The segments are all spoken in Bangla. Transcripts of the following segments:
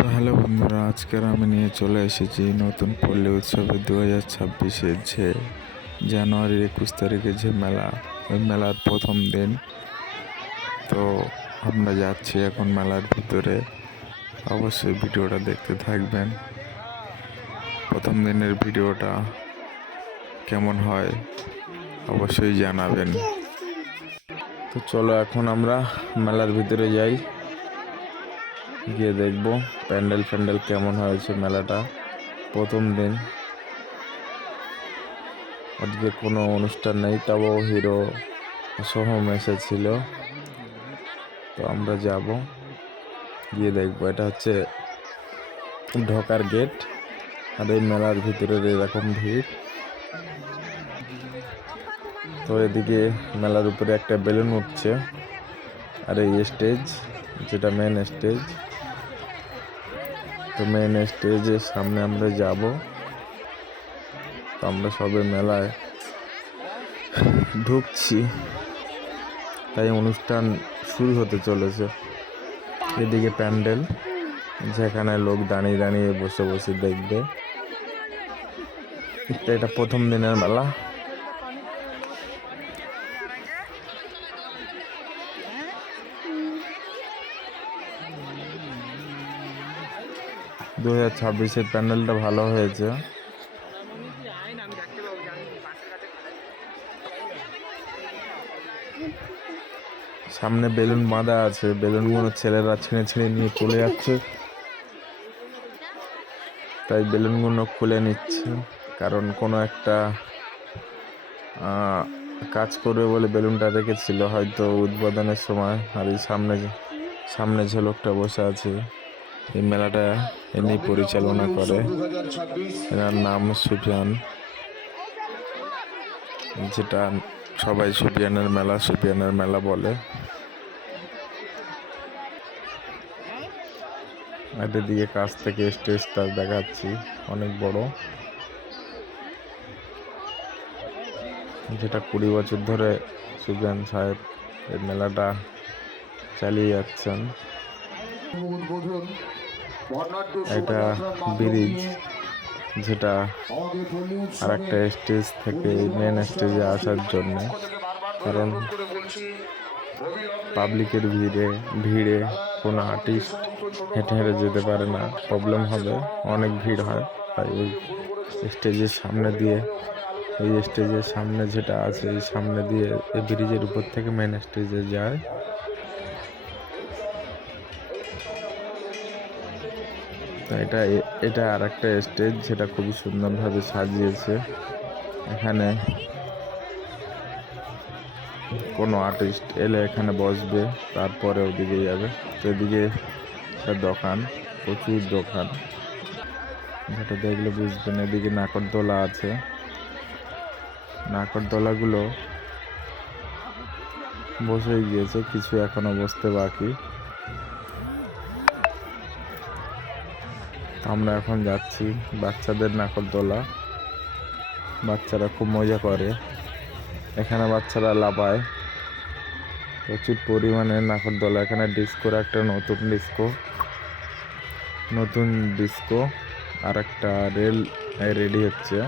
তো হ্যালো বন্ধুরা, আজকের আমি নিয়ে চলে এসেছি নতুন পল্লী উৎসবে 2026-এর যে জানুয়ারির 21 তারিখে যে মেলা, ওই মেলার প্রথম দিন। তো আমরা যাচ্ছি এখন মেলার ভিতরে। অবশ্যই ভিডিওটা দেখতে থাকবেন। প্রথম দিনের ভিডিওটা কেমন হয় অবশ্যই জানাবেন। তো চলো এখন আমরা মেলার ভিতরে যাই, গিয়ে দেখবো প্যান্ডেল কেমন হয়েছে মেলাটা প্রথম দিন। আজকে কোনো অনুষ্ঠান নেই, তবু হিরো সোহম এসেছিল। তো আমরা যাব, গিয়ে দেখবো। এটা হচ্ছে ঢোকার গেট, আর এই মেলার ভিতরের এরকম ভিড়। তো এদিকে মেলার উপরে একটা বেলুন উঠছে, আর এই স্টেজ, যেটা মেন স্টেজ। তো মেন স্টেজের সামনে আমরা যাব। তো আমরা সবে মেলায় ঢুকছি, তাই অনুষ্ঠান শুরু হতে চলেছে। এদিকে প্যান্ডেল, যেখানে লোক দাঁড়িয়ে বসে দেখবে। এটা প্রথম দিনের মেলা। দু 2026-এর প্যান্ডেলটা ভালো হয়েছে। সামনে বেলুন বাঁধা আছে, বেলুনগুলো ছেলেরা ছিঁড়ে নিয়ে চলে যাচ্ছে। তাই বেলুনগুলো খুলে নিচ্ছে, কারণ কোনো একটা কাজ করবে বলে বেলুনটা রেখেছিল হয়তো উদ্বোধনের সময়। আর এই সামনে যে লোকটা বসে আছে, এই মেলাটা ইনি পরিচালনা করে। এনার নাম সুফিয়ান, যেটা সবাই সুফিয়ানের মেলা বলে। এদের দিকে কাছ থেকে স্টেজটা দেখাচ্ছি, অনেক বড়, যেটা 20 বছর ধরে সুফিয়ান সাহেব এই মেলাটা চালিয়ে যাচ্ছেন। এটা ব্রিজ, যেটা আর একটা স্টেজ থেকে মেন স্টেজে আসার জন্য, কারণ পাবলিকের ভিড়ে কোনো আর্টিস্ট হেঁটে যেতে পারে না, প্রবলেম হবে, অনেক ভিড় হয়। তাই ওই স্টেজের সামনে যেটা আছে, এই সামনে দিয়ে এই ব্রিজের উপর থেকে মেন স্টেজে যায়। এটা আর একটা স্টেজ, যেটা খুবই সুন্দরভাবে সাজিয়েছে। এখানে কোনো আর্টিস্ট এলে এখানে বসবে, তারপরে ওদিকে যাবে। তো এদিকে দোকান, প্রচুর দোকান, যেটা দেখলে বুঝবেন। এদিকে নাকরদোলা আছে, নাকরদোলাগুলো বসে গিয়েছে, কিছু এখনো বসতে বাকি। আমরা এখন যাচ্ছি বাচ্চাদের নাকরদোলা। বাচ্চারা খুব মজা করে এখানে, বাচ্চারা লাফায় প্রচুর পরিমাণে। নাকরদোলা এখানে ডিস্কোর একটা নতুন ডিস্কো আর একটা রেল রেডি হচ্ছে।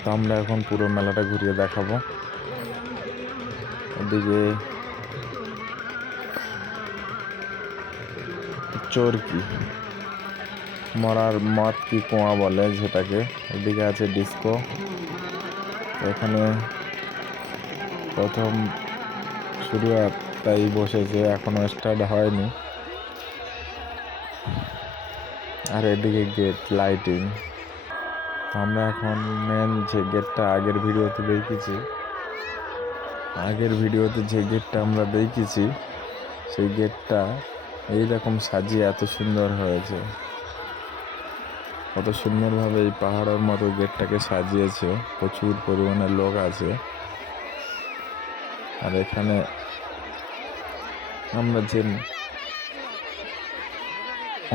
তো আমরা এখন পুরো মেলাটা ঘুরিয়ে দেখাবো। এদিকে চরকি, মরার মদ কি কুয়া বলে যেটাকে। এদিকে আছে ডিস্কো। এখানে প্রথম শুরু তাই বসেছে, এখনো স্টার্ট হয়নি। আর এদিকে গেট লাইটিং। আমরা এখন মেন যে গেটটা আগের ভিডিওতে যে গেটটা আমরা দেখেছি, সেই গেটটা এইরকম সাজিয়ে এত সুন্দর হয়েছে। কত সুন্দরভাবে এই পাহাড়ের মতো গেটটাকে সাজিয়েছে, প্রচুর পরিমাণে লোক আছে। আর এখানে আমরা যে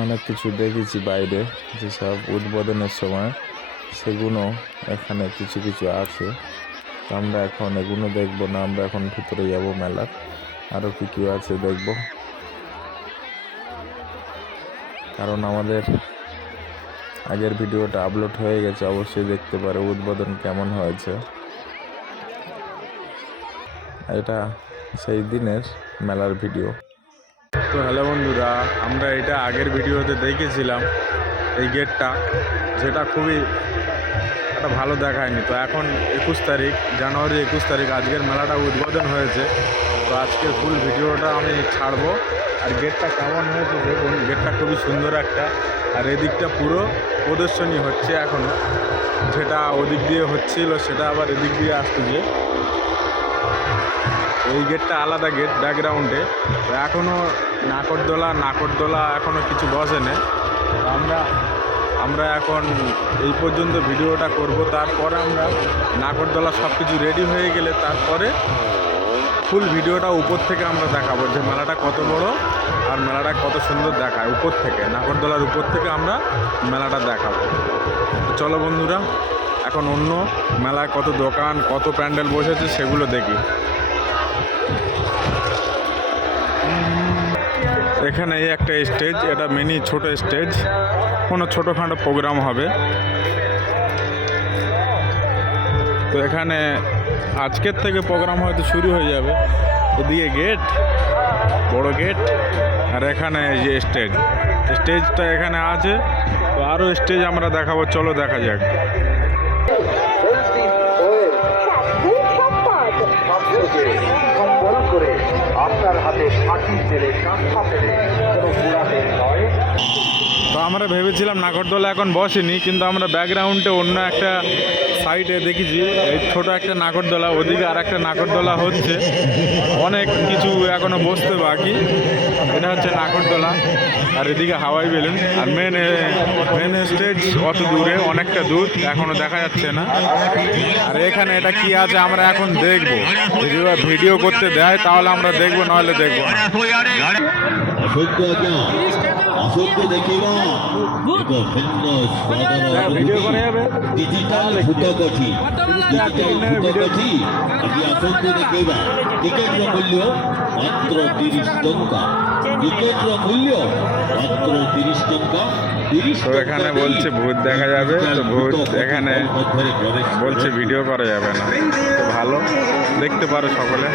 অনেক কিছু দেখেছি বাইরে, যেসব উদ্বোধনের সময়, সেগুলো এখানে কিছু আছে। তো আমরা এখন এগুলো দেখবো না, আমরা এখন ভিতরে যাব মেলার, আরও কী কী আছে দেখব। কারণ আমাদের আগের ভিডিওটা আপলোড হয়ে গেছে, অবশ্যই দেখতে পারো উদ্বোধন কেমন হয়েছে। এটা সেই দিনের মেলার ভিডিও। তো হ্যালো বন্ধুরা, আমরা এটা আগের ভিডিওতে দেখেছিলাম এই গেটটা, যেটা খুবই একটা ভালো দেখায়নি। তো এখন 21 তারিখ, জানুয়ারি 21 তারিখ আজকের মেলাটা উদ্বোধন হয়েছে। তো আজকের ফুল ভিডিওটা আমি ছাড়বো। আর গেটটা কেমন হয়েছে দেখুন, গেটটা খুবই সুন্দর একটা। আর এদিকটা পুরো প্রদর্শনী হচ্ছে এখনও, যেটা ওদিক দিয়ে হচ্ছিল সেটা আবার এদিক দিয়ে আসতেছে। এই গেটটা আলাদা গেট ব্যাকগ্রাউন্ডে। এখনও নাকরদোলা এখনও কিছু বসেনি। আমরা এখন এই পর্যন্ত ভিডিওটা করব, তারপরে আমরা নাগরদোলা সব কিছু রেডি হয়ে গেলে তারপরে ফুল ভিডিওটা উপর থেকে আমরা দেখাবো যে মেলাটা কত বড় আর মেলাটা কত সুন্দর দেখায় উপর থেকে, নাগরদোলার উপর থেকে আমরা মেলাটা দেখাবো। তো চলো বন্ধুরা, এখন অন্য মেলায় কত দোকান কত প্যান্ডেল বসেছে সেগুলো দেখি। এখানে এই একটা স্টেজ, এটা মিনি ছোট স্টেজ, কোনো ছোটোখাটো প্রোগ্রাম হবে। তো এখানে আজকের থেকে প্রোগ্রাম হয়তো শুরু হয়ে যাবে। এদিকে গেট, বড় গেট, আর এখানে এই যে স্টেজটা এখানে আছে। তো আরও স্টেজ আমরা দেখাবো, চলো দেখা যাক। তো আমরা ভেবেছিলাম নাগরদোলা এখন বসেনি, কিন্তু আমরা ব্যাকগ্রাউন্ডে অন্য একটা সাইডে দেখেছি এই ছোটো একটা নাগরদোলা, ওদিকে আর একটা নাগরদোলা হচ্ছে। অনেক কিছু এখনও বসতে বাকি। এটা হচ্ছে নাগরদোলা, আর এদিকে হাওয়াই বেলুন। আর মেন স্টেজ অত দূরে, অনেকটা দূর, এখনও দেখা যাচ্ছে না। আর এখানে এটা কি আছে আমরা এখন দেখবো, ভিডিও করতে দেয় তাহলে আমরা দেখবো, নাহলে দেখবো না। ভিডিও করা যাবে ডিজিটাল ভূতকথি আমি আসন্ত দেখেবা। টিকেটর মূল্য মাত্র 30 টঙ্কা। টিকেটর মূল্য মাত্র 30 টঙ্কা। তো এখানে বলছে ভূত দেখা যাবে, তো ভূত এখানে বলছে ভিডিও করা যাবে না। তো ভালো, দেখতে পারো সকলে।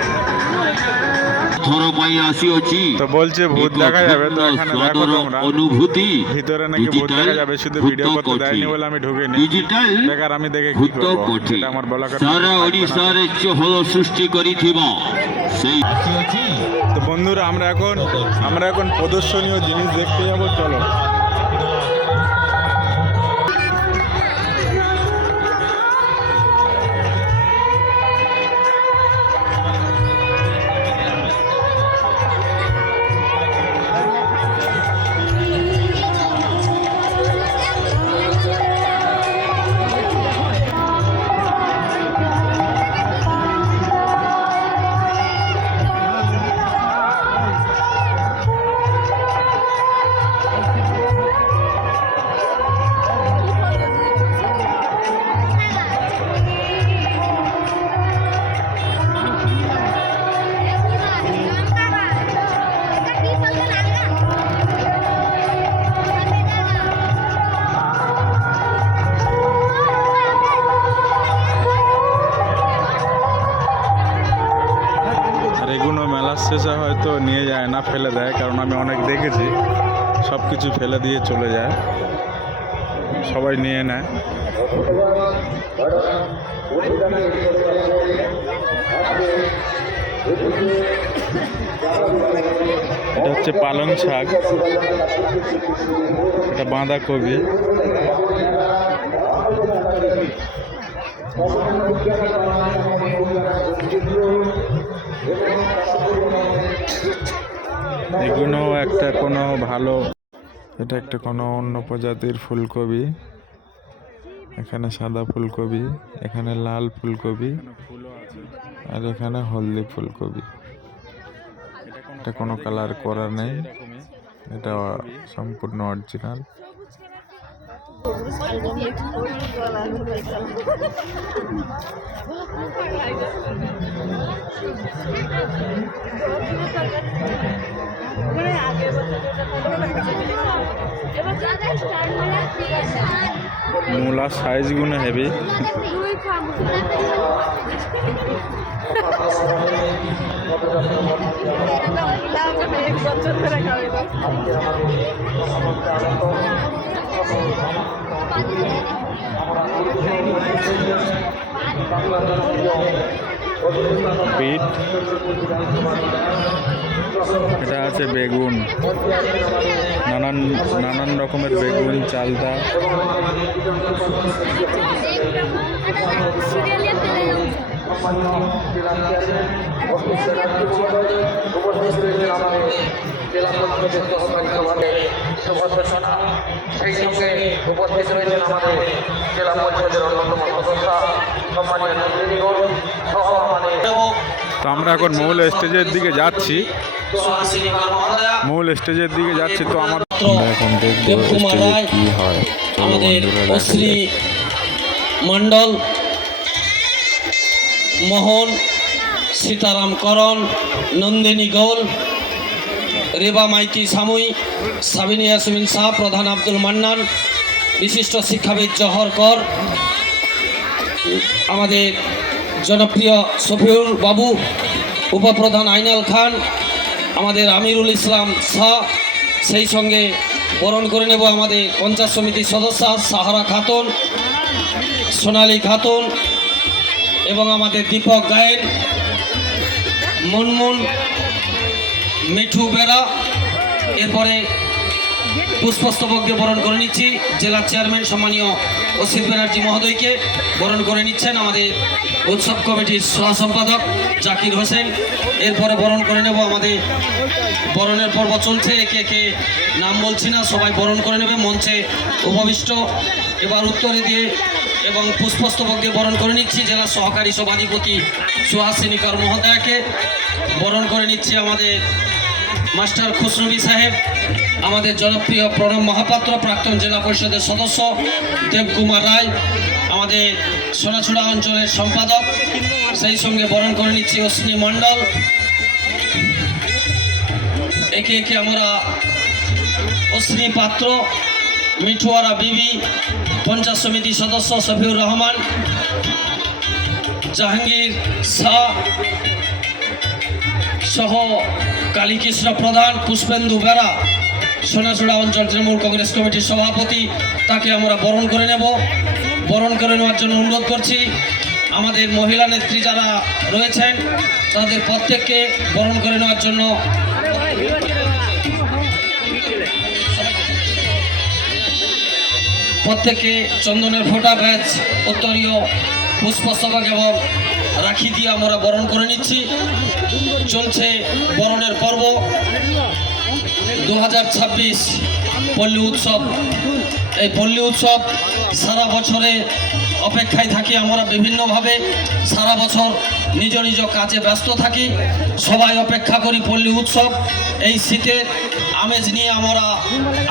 তো বলছে ভূত দেখা যাবে, তো এখানে দেখো তোমরা অনুভূতি, ভিতরে নাকি ভূত দেখা যাবে, শুধু ভিডিও করতে দেয়নি বলে আমি ঢুকিনি। বেকার আমি দেখে কি করব, এটা আমার বলা কথা। সারা ওড়িশার চহল সৃষ্টি করিথিবা সেই। তো বন্ধুরা, আমরা এখন প্রদর্শনীয় জিনিস দেখতে যাবো, চলো। শেষে হয়তো নিয়ে যায় না, ফেলে দেয়। কারণ আমি অনেক দেখেছি সব কিছু ফেলে দিয়ে চলে যায়, সবাই নিয়ে নেয়। এটা হচ্ছে পালং শাক, এটা বাঁধাকপি, এগুলো একটা কোনো ভালো, এটা একটা কোনো অন্য প্রজাতির ফুলকপি। এখানে সাদা ফুলকপি, এখানে লাল ফুলকপি, আর এখানে হলদি ফুলকপি। এটা কোনো কালার করা নেই, এটা সম্পূর্ণ অরিজিনাল। মূলা সাইজ গুলো হেভি। বিট, এটা আছে বেগুন, নানান নানান রকমের বেগুন, চালতা, সেই সঙ্গে উপস্থিত রয়েছেন আমাদের জেলা পরিষদের অন্যতম সদস্য সম্মানীয় নন্দিনী গৌর সহ আমাদের। তো আমরা এখন মূল স্টেজের দিকে যাচ্ছি, মূল স্টেজের দিকে যাচ্ছি। তো আমরা এখন দেখবো স্টেজে কি হয়। আমাদের অশ্রী মণ্ডল, মোহন, সীতারাম করণ, নন্দিনী গৌল, রেবা মাইতি সামুই, সাবিনী ইয়াসমিন শাহ, প্রধান আব্দুল মান্নান, বিশিষ্ট শিক্ষাবিদ জহর কর, আমাদের জনপ্রিয় শফিউর বাবু, উপপ্রধান আইনাল খান, আমাদের আমিরুল ইসলাম শাহ, সেই সঙ্গে বরণ করে নেব আমাদের পঞ্চায়েত সমিতির সদস্য সাহারা খাতুন, সোনালী খাতুন এবং আমাদের দীপক গায়েন, মুনমুন, মিঠু বেরা। এরপরে পুষ্পস্তবক দিয়ে বরণ করে নিচ্ছি জেলা চেয়ারম্যান সম্মানীয় অসিত ব্যানার্জি মহোদয়কে বরণ করে নিচ্ছেন আমাদের উৎসব কমিটির সহ সম্পাদক জাকির হোসেন। এরপরে বরণ করে নেব আমাদের বরণের পর্ব চলছে, একে একে নাম বলছি না, সবাই বরণ করে নেবে মঞ্চে উপবিষ্ট। এবার উত্তরে দিয়ে এবং পুষ্পস্তবক দিয়ে বরণ করে নিচ্ছি জেলা সহকারী সভাধিপতি সুহাসিনী কর মহোদয়াকে। বরণ করে নিচ্ছি আমাদের মাস্টার খুসরবি সাহেব, আমাদের জনপ্রিয় প্রণব মহাপাত্র, প্রাক্তন জেলা পরিষদের সদস্য দেবকুমার রায়, আমাদের সোনাছড়া অঞ্চলের সম্পাদক। সেই সঙ্গে বরণ করে নিচ্ছি অশ্বিনী মণ্ডল। একে একে আমরা অশ্বিনী পাত্র, মিঠুয়ারা বিবি, পঞ্চায়েত সমিতির সদস্য শফিউর রহমান, জাহাঙ্গীর শাহ সহ কালীকৃষ্ণ প্রধান, পুষ্পেন্দু বেরা, সোনাছড়া অঞ্চল তৃণমূল কংগ্রেস কমিটির সভাপতি, তাকে আমরা বরণ করে নেব। বরণ করে নেওয়ার জন্য অনুরোধ করছি আমাদের মহিলা নেত্রী যারা রয়েছেন তাদের প্রত্যেককে বরণ করে নেওয়ার জন্য প্রত্যেককে চন্দনের ফোঁটা, ব্যাচ, উত্তরীয়, পুষ্পস্তবক এবং রাখি দিয়ে আমরা বরণ করে নিচ্ছি। চলছে বরণের পর্ব 2026 পল্লী উৎসব। এই পল্লী উৎসব সারা বছরে অপেক্ষায় থাকি আমরা, বিভিন্নভাবে সারা বছর নিজ নিজ কাজে ব্যস্ত থাকি, সবাই অপেক্ষা করি পল্লী উৎসব। এই শীতের আমেজ নিয়ে আমরা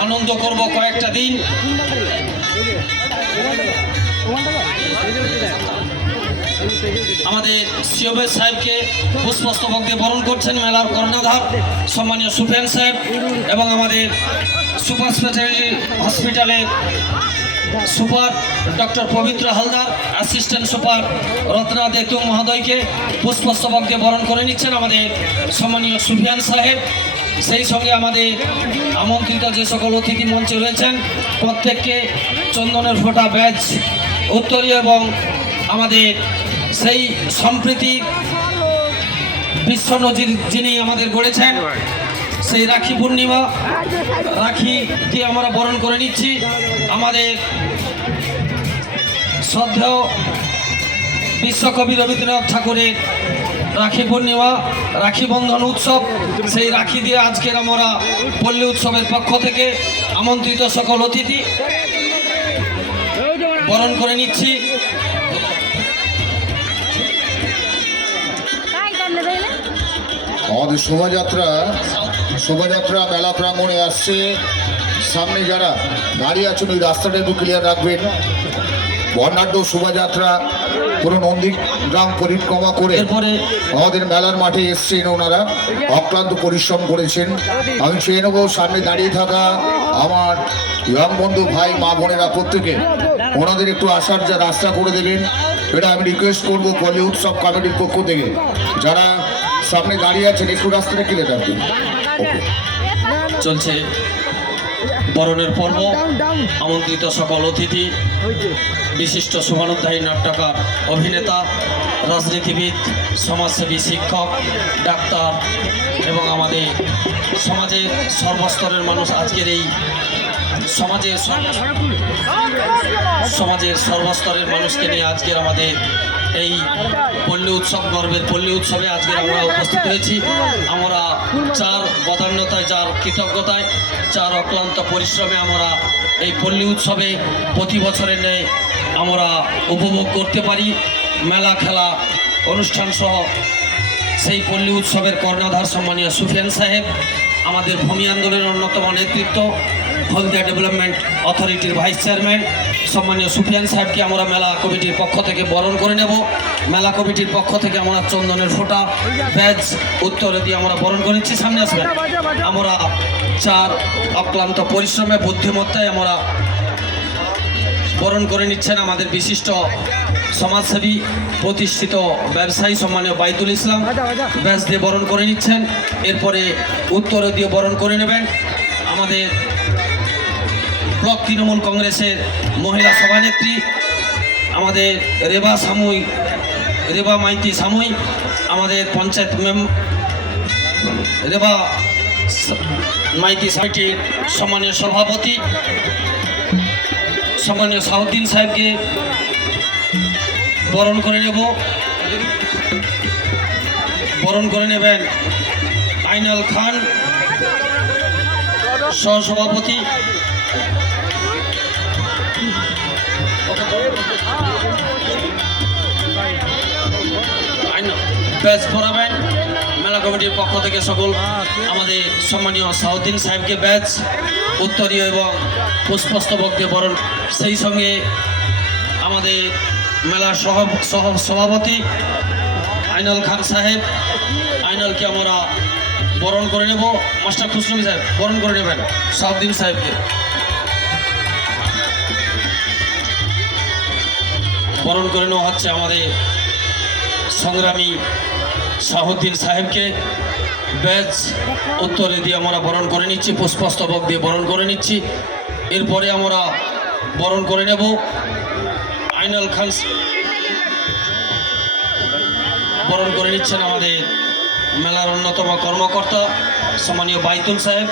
আনন্দ করব কয়েকটা দিন। আমাদের সিওবে সাহেবকে পুষ্পস্তবক দিয়ে বরণ করছেন মেলার কর্ণধার সম্মানীয় সুফিয়ান সাহেব এবং আমাদের সুপার স্পেশালিটি হসপিটালের সুপার ডক্টর পবিত্র হালদার, অ্যাসিস্ট্যান্ট সুপার রত্না দেতু মহোদয়কে পুষ্পস্তবক দিয়ে বরণ করে নিচ্ছেন আমাদের সম্মানীয় সুফিয়ান সাহেব। সেই সঙ্গে আমাদের আমন্ত্রিত যে সকল অতিথি মঞ্চে রয়েছেন প্রত্যেককে চন্দনের ফোঁটা, ব্যাজ, উত্তরীয় এবং আমাদের সেই সম্প্রীতি বিশ্ব নজির যিনি আমাদের গড়েছেন সেই রাখি পূর্ণিমা, রাখি দিয়ে আমরা বরণ করে নিচ্ছি আমাদের শ্রদ্ধেয় বিশ্বকবি রবীন্দ্রনাথ ঠাকুরের রাখি পূর্ণিমা, রাখি বন্ধন উৎসব। সেই রাখি দিয়ে আজকের আমরা পল্লী উৎসবের পক্ষ থেকে আমন্ত্রিত সকল অতিথি বরণ করে নিচ্ছি। আমাদের শোভাযাত্রা মেলা প্রাঙ্গণে আসছে। সামনে যারা দাঁড়িয়ে আছেন ওই রাস্তাটা একটু ক্লিয়ার রাখবেন। বর্ণাঢ্য শোভাযাত্রা পুরো নন্দীগ্রাম পরিক্রমা করে এরপরে আমাদের মেলার মাঠে এসছেন। ওনারা অক্লান্ত পরিশ্রম করেছেন। আমি চেয়ে নেবো সামনে দাঁড়িয়ে থাকা আমার ইয়ং বন্ধু ভাই মা বোনেরা প্রত্যেকে ওনাদের একটু আসার যা রাস্তা করে দেবেন, এটা আমি রিকোয়েস্ট করবো পল্লী উৎসব কমিটির পক্ষ থেকে। যারা সামনে দাঁড়িয়ে আছেন একটু রাস্তাটা ক্লিয়ার রাখবেন। চলছে বরণের পর্ব। আমন্ত্রিত সকল অতিথি, বিশিষ্ট শুভানুধ্যায়ী নাট্যকার, অভিনেতা, রাজনীতিবিদ, সমাজসেবী, শিক্ষক, ডাক্তার এবং আমাদের সমাজের সর্বস্তরের মানুষ আজকের এই সমাজের সর্বস্তরের মানুষকে নিয়ে আজকের আমাদের এই পল্লী উৎসব, গর্বের পল্লী উৎসবে আজকের আমরা উপস্থিত হয়েছি। আমরা যার বদান্যতায়, যার কৃতজ্ঞতায়, যার অক্লান্ত পরিশ্রমে আমরা এই পল্লী উৎসবে প্রতি বছরের ন্যায় আমরা উপভোগ করতে পারি। মেলা, খেলা, অনুষ্ঠান সহ সেই পল্লী উৎসবের কর্ণধার সম্মানীয় সুফিয়ান সাহেব, আমাদের ভূমি আন্দোলনের অন্যতম নেতৃত্ব, হলদিয়া ডেভেলপমেন্ট অথরিটির ভাইস চেয়ারম্যান সম্মানীয় সুফিয়ান সাহেবকে আমরা মেলা কমিটির পক্ষ থেকে বরণ করে নেব। মেলা কমিটির পক্ষ থেকে আমরা চন্দনের ফোঁটা, ব্যাজ উত্তরে দিয়ে আমরা বরণ করে নিচ্ছি। সামনে আসবেন। আমরা চার অক্লান্ত পরিশ্রমে, বুদ্ধিমত্তায় আমরা বরণ করে নিচ্ছেন আমাদের বিশিষ্ট সমাজসেবী, প্রতিষ্ঠিত ব্যবসায়ী সম্মানীয় বাইতুল ইসলাম, ব্যাজ দিয়ে বরণ করে নিচ্ছেন। এরপরে উত্তরে দিয়ে বরণ করে নেবেন আমাদের ব্লক তৃণমূল কংগ্রেসের মহিলা সভানেত্রী, আমাদের রেবা মাইতি সামুই, আমাদের পঞ্চায়েত রেবা মাইতি সমিতির সম্মানীয় সভাপতি সম্মানীয় সাউদ্দিন সাহেবকে বরণ করে নেব। বরণ করে নেবেন আইনাল খান, সহসভাপতি, ব্যাচ পড়াবেন মেলা কমিটির পক্ষ থেকে সকল আমাদের সম্মানীয় সাউদ্দিন সাহেবকে ব্যাচ, উত্তরীয় এবং পুষ্পস্তবক দিয়ে বরণ। সেই সঙ্গে আমাদের মেলার সভাপতি আইনাল খান সাহেব, আইনালকে আমরা বরণ করে নেব। মাস্টার খুসরুমি সাহেব বরণ করে নেবেন সাউদ্দিন সাহেবকে। বরণ করে নেওয়া হচ্ছে আমাদের সংগ্রামী শাহুদ্দিন সাহেবকে। ব্যাচ উত্তরে দিয়ে আমরা বরণ করে নিচ্ছি, পুষ্পস্তবক দিয়ে বরণ করে নিচ্ছি। এরপরে আমরা বরণ করে নেব আইনাল খান, বরণ করে নিচ্ছেন আমাদের মেলার অন্যতম কর্মকর্তা সম্মানীয় বাইতুল সাহেব।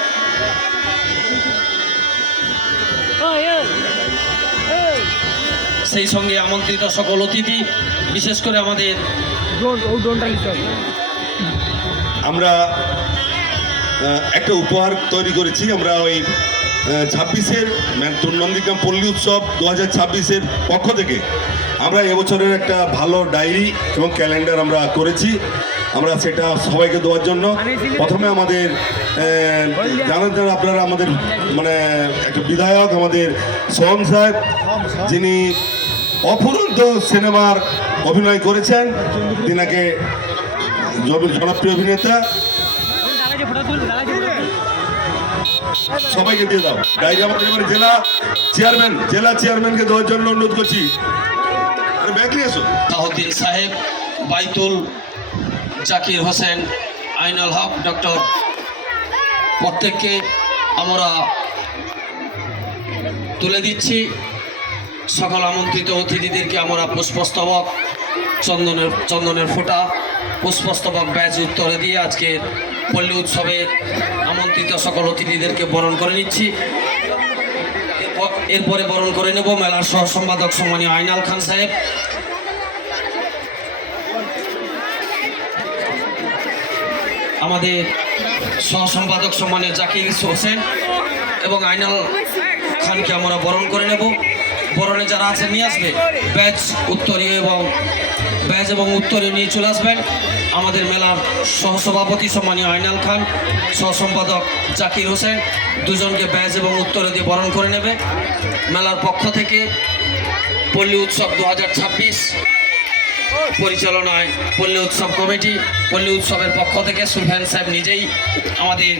সেই সঙ্গে আমন্ত্রিত সকল অতিথি, বিশেষ করে আমাদের আমরা একটা উপহার তৈরি করেছি। আমরা ওই 26-এর নন্দীগ্রাম পল্লী উৎসব 2026-এর পক্ষ থেকে আমরা এবছরের একটা ভালো ডায়েরি এবং ক্যালেন্ডার আমরা করেছি। আমরা সেটা সবাইকে দেওয়ার জন্য প্রথমে আমাদের জানেন আপনারা, আমাদের মানে একটা বিধায়ক আমাদের সোহম সাহেব, যিনি অফুরন্ত সিনেমার অভিনয় করেছেন, তিনাকে জনপ্রিয় অভিনেতা, সবাইকে দিয়ে দাও ডায়েরি। আমাদের এবারে জেলা চেয়ারম্যানকে দেওয়ার জন্য অনুরোধ করছি। শাহুদ্দিন সাহেব, বাইতুল, জাকির হোসেন, আইনাল হক, ডক্টর প্রত্যেককে আমরা তুলে দিচ্ছি। সকল আমন্ত্রিত অতিথিদেরকে আমরা পুষ্পস্তবক, চন্দনের ফোঁটা, পুষ্পস্তবক ব্যাচ উত্তরে দিয়ে আজকে পল্লী উৎসবে আমন্ত্রিত সকল অতিথিদেরকে বরণ করে নিচ্ছি। এরপরে বরণ করে নেব মেলার সহ সম্পাদক সম্মানীয় আইনাল খান সাহেব। আমাদের সহ সম্পাদক সম্মানীয় জাকির হোসেন এবং আইনাল খানকে আমরা বরণ করে নেব। বরণে যারা আছেন নিয়ে আসবে ব্যাচ, উত্তরীয় এবং উত্তরীয় নিয়ে চলে আসবেন। আমাদের মেলার সহসভাপতি সম্মানীয় আইনাল খান, সহসম্পাদক জাকির হোসেন দুজনকে ব্যাজ এবং উত্তরে দিয়ে বরণ করে নেবে। মেলার পক্ষ থেকে পল্লী উৎসব 2026 পরিচালনায় পল্লী উৎসব কমিটি, পল্লী উৎসবের পক্ষ থেকে সুলহান সাহেব নিজেই আমাদের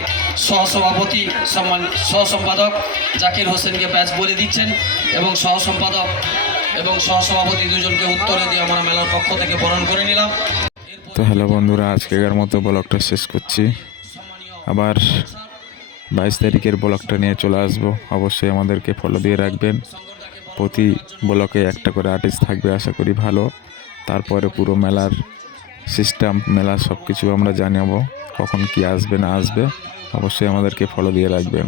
সহসভাপতি সহসম্পাদক জাকির হোসেনকে ব্যাচ বলে দিচ্ছেন এবং সহসম্পাদক এবং সহসভাপতি দুজনকে উত্তরে দিয়ে আমরা মেলার পক্ষ থেকে বরণ করে নিলাম। তো হ্যালো বন্ধুরা, আজকের মতো ব্লগটা শেষ করছি। আবার 22 তারিখের ব্লগটা নিয়ে চলে আসবো। অবশ্যই আমাদেরকে ফলো দিয়ে রাখবেন। প্রতি ব্লকে একটা করে আর্টিস্ট থাকবে, আশা করি ভালো। তারপরে পুরো মেলার সিস্টেম, মেলার সব কিছু আমরা জানাবো, কখন কি আসবে না আসবে। অবশ্যই আমাদেরকে ফলো দিয়ে রাখবেন।